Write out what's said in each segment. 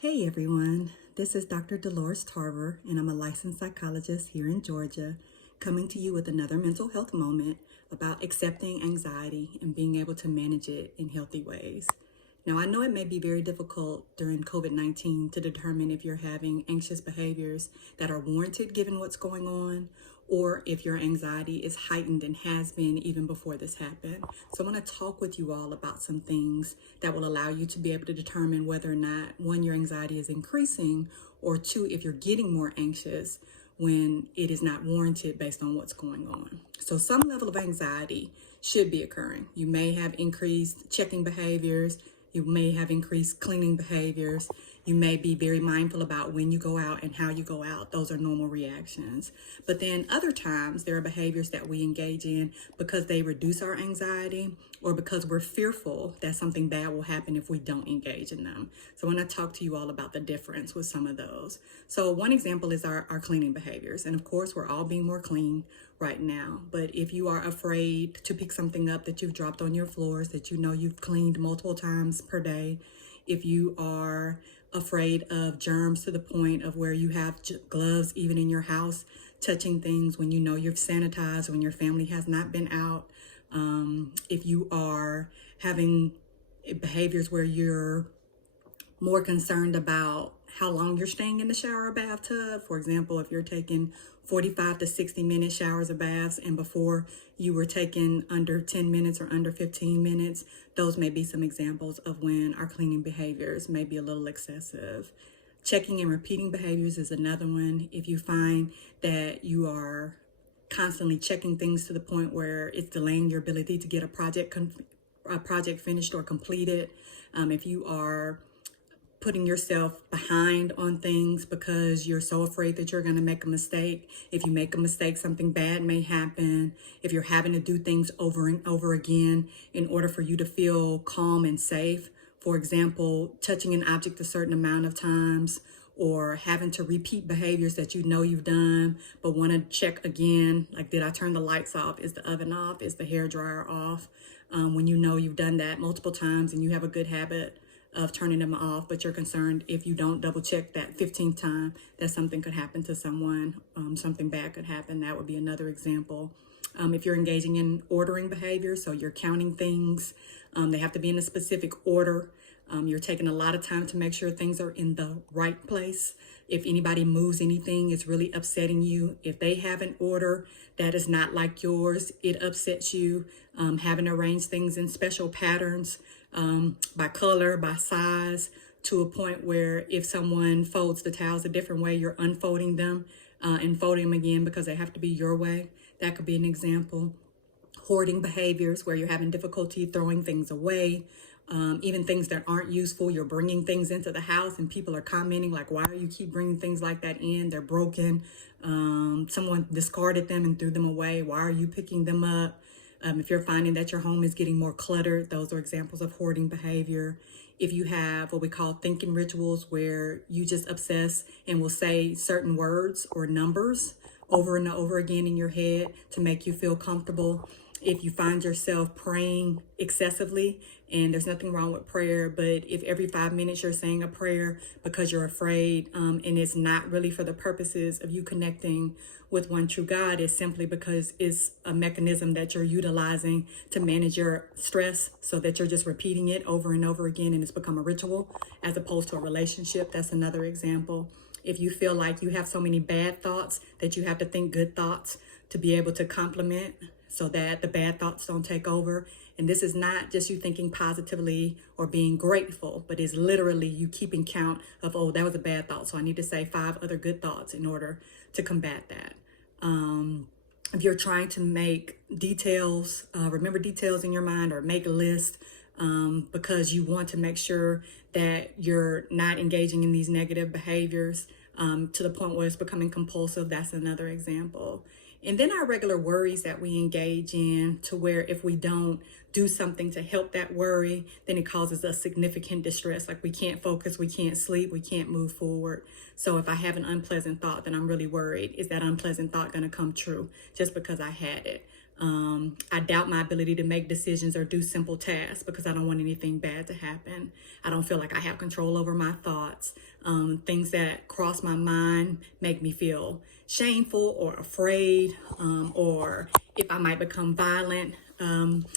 Hey everyone, this is Dr. Dolores Tarver, and I'm a licensed psychologist here in Georgia, coming to you with another mental health moment about accepting anxiety and being able to manage it in healthy ways. Now, I know it may be very difficult during COVID-19 to determine if you're having anxious behaviors that are warranted given what's going on, or if your anxiety is heightened and has been even before this happened. So I want to talk with you all about some things that will allow you to be able to determine whether or not, one, your anxiety is increasing, or two, if you're getting more anxious when it is not warranted based on what's going on. So some level of anxiety should be occurring. You may have increased checking behaviors. You may have increased cleaning behaviors. You may be very mindful about when you go out and how you go out. Those are normal reactions. But then other times there are behaviors that we engage in because they reduce our anxiety or because we're fearful that something bad will happen if we don't engage in them. So I want to talk to you all about the difference with some of those. So one example is our cleaning behaviors. And of course, we're all being more clean right now. But if you are afraid to pick something up that you've dropped on your floors, that you know you've cleaned multiple times per day, if you are afraid of germs to the point of where you have gloves even in your house, touching things when you know you've sanitized, when your family has not been out, if you are having behaviors where you're more concerned about how long you're staying in the shower or bathtub. For example, if you're taking 45 to 60 minute showers or baths and before you were taking under 10 minutes or under 15 minutes, those may be some examples of when our cleaning behaviors may be a little excessive. Checking and repeating behaviors is another one. If you find that you are constantly checking things to the point where it's delaying your ability to get a project finished or completed, if you are putting yourself behind on things because you're so afraid that you're going to make a mistake. If you make a mistake, something bad may happen. If you're having to do things over and over again in order for you to feel calm and safe. For example, touching an object a certain amount of times, or having to repeat behaviors that you know you've done but want to check again, like, did I turn the lights off? Is the oven off? Is the hair dryer off? When you know you've done that multiple times and you have a good habit of turning them off, but you're concerned if you don't double check that 15th time that something could happen to someone, something bad could happen. That would be another example. If you're engaging in ordering behavior, so you're counting things, they have to be in a specific order. You're taking a lot of time to make sure things are in the right place. If anybody moves anything, it's really upsetting you. If they have an order that is not like yours, it upsets you. Having to arrange things in special patterns, by color, by size, to a point where if someone folds the towels a different way, you're unfolding them and folding them again because they have to be your way. That could be an example. Hoarding behaviors where you're having difficulty throwing things away. Even things that aren't useful, you're bringing things into the house and people are commenting like, why do you keep bringing things like that in? They're broken. Someone discarded them and threw them away. Why are you picking them up? If you're finding that your home is getting more cluttered, those are examples of hoarding behavior. If you have what we call thinking rituals, where you just obsess and will say certain words or numbers over and over again in your head to make you feel comfortable. If you find yourself praying excessively, and there's nothing wrong with prayer, but if every 5 minutes you're saying a prayer because you're afraid, and it's not really for the purposes of you connecting with one true God, it's simply because it's a mechanism that you're utilizing to manage your stress, so that you're just repeating it over and over again and it's become a ritual as opposed to a relationship. That's another example. If you feel like you have so many bad thoughts that you have to think good thoughts to be able to complement so that the bad thoughts don't take over. And this is not just you thinking positively or being grateful, but it's literally you keeping count of, oh, that was a bad thought, so I need to say 5 other good thoughts in order to combat that. If you're trying to make details, remember details in your mind, or make a list because you want to make sure that you're not engaging in these negative behaviors to the point where it's becoming compulsive, that's another example. And then our regular worries that we engage in, to where if we don't do something to help that worry, then it causes us significant distress. Like, we can't focus, we can't sleep, we can't move forward. So if I have an unpleasant thought, then I'm really worried. Is that unpleasant thought going to come true just because I had it? I doubt my ability to make decisions or do simple tasks because I don't want anything bad to happen. I don't feel like I have control over my thoughts. Things that cross my mind make me feel shameful or afraid, or if I might become violent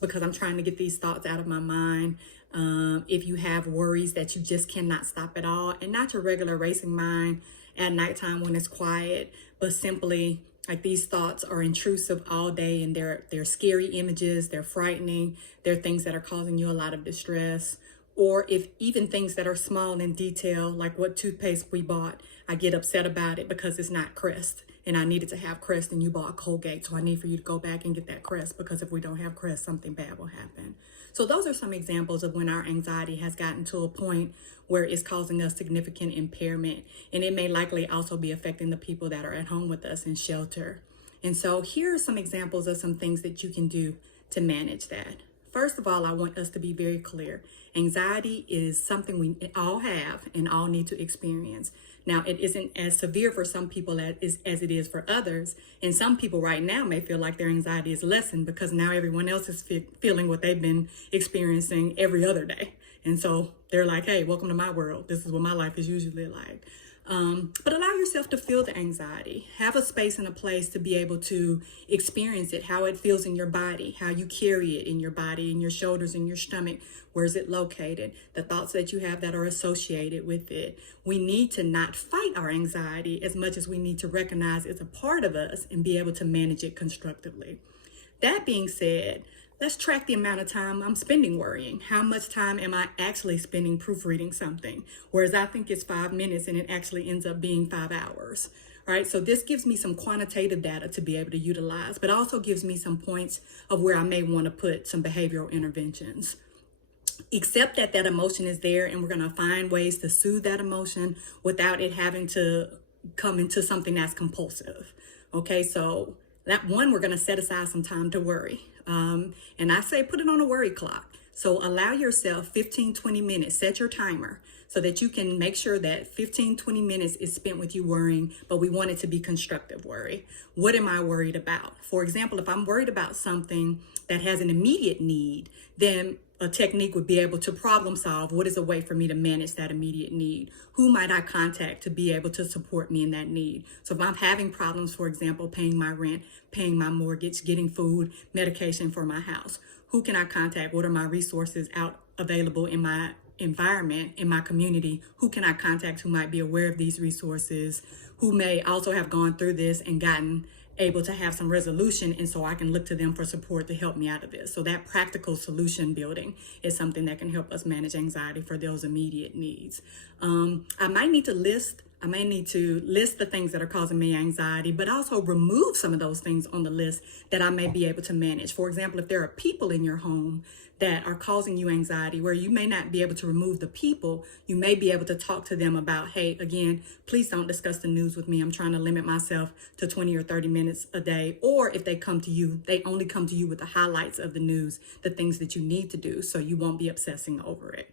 because I'm trying to get these thoughts out of my mind. If you have worries that you just cannot stop at all, and not your regular racing mind at nighttime when it's quiet, but simply like these thoughts are intrusive all day, and they're scary images, they're frightening, they're things that are causing you a lot of distress. Or if even things that are small in detail, like what toothpaste we bought, I get upset about it because it's not Crest and I needed to have Crest and you bought Colgate. So I need for you to go back and get that Crest because if we don't have Crest, something bad will happen. So those are some examples of when our anxiety has gotten to a point where it's causing us significant impairment. And it may likely also be affecting the people that are at home with us in shelter. And so here are some examples of some things that you can do to manage that. First of all, I want us to be very clear. Anxiety is something we all have and all need to experience. Now, it isn't as severe for some people as it is for others. And some people right now may feel like their anxiety is lessened because now everyone else is feeling what they've been experiencing every other day. And so they're like, hey, welcome to my world. This is what my life is usually like. But allow yourself to feel the anxiety. Have a space and a place to be able to experience it, how it feels in your body, how you carry it in your body, in your shoulders, in your stomach. Where is it located? The thoughts that you have that are associated with it. We need to not fight our anxiety as much as we need to recognize it's a part of us and be able to manage it constructively. That being said, let's track the amount of time I'm spending worrying. How much time am I actually spending proofreading something? Whereas I think it's 5 minutes and it actually ends up being 5 hours. All right, so this gives me some quantitative data to be able to utilize, but also gives me some points of where I may want to put some behavioral interventions. Accept that that emotion is there, and we're going to find ways to soothe that emotion without it having to come into something that's compulsive. Okay, so that one, we're going to set aside some time to worry. And I say put it on a worry clock. So allow yourself 15, 20 minutes, set your timer so that you can make sure that 15, 20 minutes is spent with you worrying, but we want it to be constructive worry. What am I worried about? For example, if I'm worried about something that has an immediate need, then a technique would be able to problem solve. What is a way for me to manage that immediate need? Who might I contact to be able to support me in that need? So if I'm having problems, for example, paying my rent, paying my mortgage, getting food, medication for my house, who can I contact? What are my resources out available in my environment, in my community? Who can I contact who might be aware of these resources, who may also have gone through this and gotten able to have some resolution, and so I can look to them for support to help me out of this. So that practical solution building is something that can help us manage anxiety for those immediate needs. I may need to list the things that are causing me anxiety, but also remove some of those things on the list that I may be able to manage. For example, if there are people in your home that are causing you anxiety, where you may not be able to remove the people, you may be able to talk to them about, hey, again, please don't discuss the news with me. I'm trying to limit myself to 20 or 30 minutes a day. Or if they come to you, they only come to you with the highlights of the news, the things that you need to do, so you won't be obsessing over it.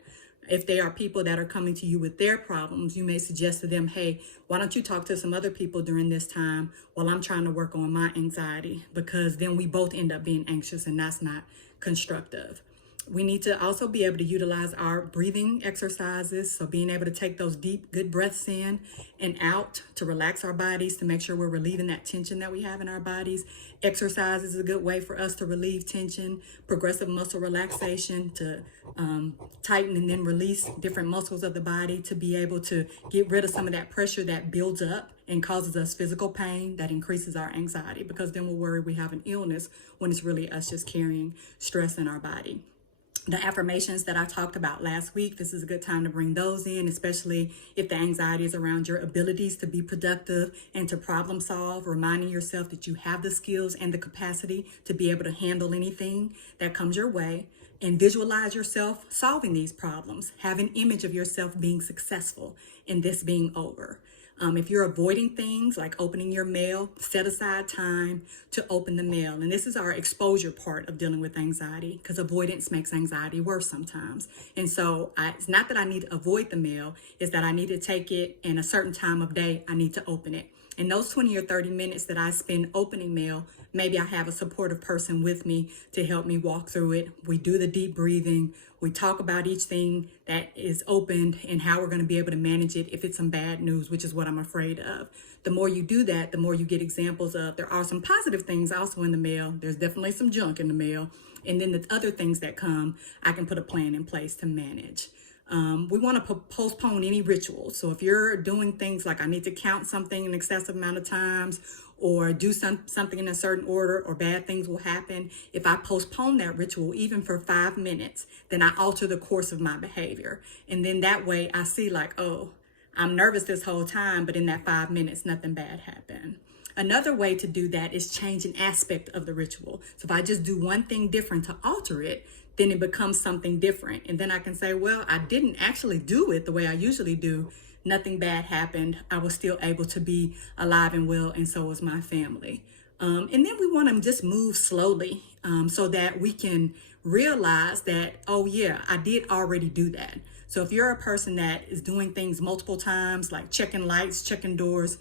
If they are people that are coming to you with their problems, you may suggest to them, hey, why don't you talk to some other people during this time while I'm trying to work on my anxiety? Because then we both end up being anxious, and that's not constructive. We need to also be able to utilize our breathing exercises. So being able to take those deep, good breaths in and out to relax our bodies, to make sure we're relieving that tension that we have in our bodies. Exercise is a good way for us to relieve tension. Progressive muscle relaxation to tighten and then release different muscles of the body to be able to get rid of some of that pressure that builds up and causes us physical pain that increases our anxiety, because then we'll worry we have an illness when it's really us just carrying stress in our body. The affirmations that I talked about last week, this is a good time to bring those in, especially if the anxiety is around your abilities to be productive and to problem solve, reminding yourself that you have the skills and the capacity to be able to handle anything that comes your way, and visualize yourself solving these problems. Have an image of yourself being successful and this being over. If you're avoiding things like opening your mail, set aside time to open the mail. And this is our exposure part of dealing with anxiety, because avoidance makes anxiety worse sometimes. And so it's not that I need to avoid the mail, it's that I need to take it in a certain time of day. I need to open it. In those 20 or 30 minutes that I spend opening mail, maybe I have a supportive person with me to help me walk through it. We do the deep breathing. We talk about each thing that is opened and how we're going to be able to manage it if it's some bad news, which is what I'm afraid of. The more you do that, the more you get examples of. There are some positive things also in the mail. There's definitely some junk in the mail. And then the other things that come, I can put a plan in place to manage. We want to postpone any rituals. So if you're doing things like I need to count something an excessive amount of times or do something in a certain order or bad things will happen, if I postpone that ritual even for 5 minutes, then I alter the course of my behavior. And then that way I see like, oh, I'm nervous this whole time, but in that 5 minutes, nothing bad happened. Another way to do that is change an aspect of the ritual. So if I just do one thing different to alter it, then it becomes something different. And then I can say, well, I didn't actually do it the way I usually do. Nothing bad happened. I was still able to be alive and well, and so was my family. And then we want to just move slowly so that we can realize that, oh yeah, I did already do that. So if you're a person that is doing things multiple times, like checking lights, checking doors,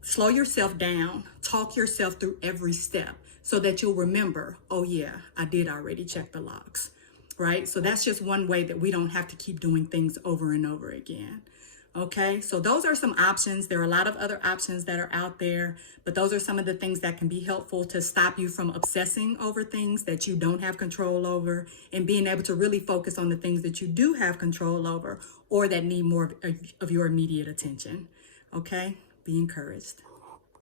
slow yourself down, talk yourself through every step so that you'll remember, oh yeah, I did already check the locks, right? So that's just one way that we don't have to keep doing things over and over again. Okay, so those are some options. There are a lot of other options that are out there, but those are some of the things that can be helpful to stop you from obsessing over things that you don't have control over and being able to really focus on the things that you do have control over or that need more of your immediate attention. Okay, be encouraged.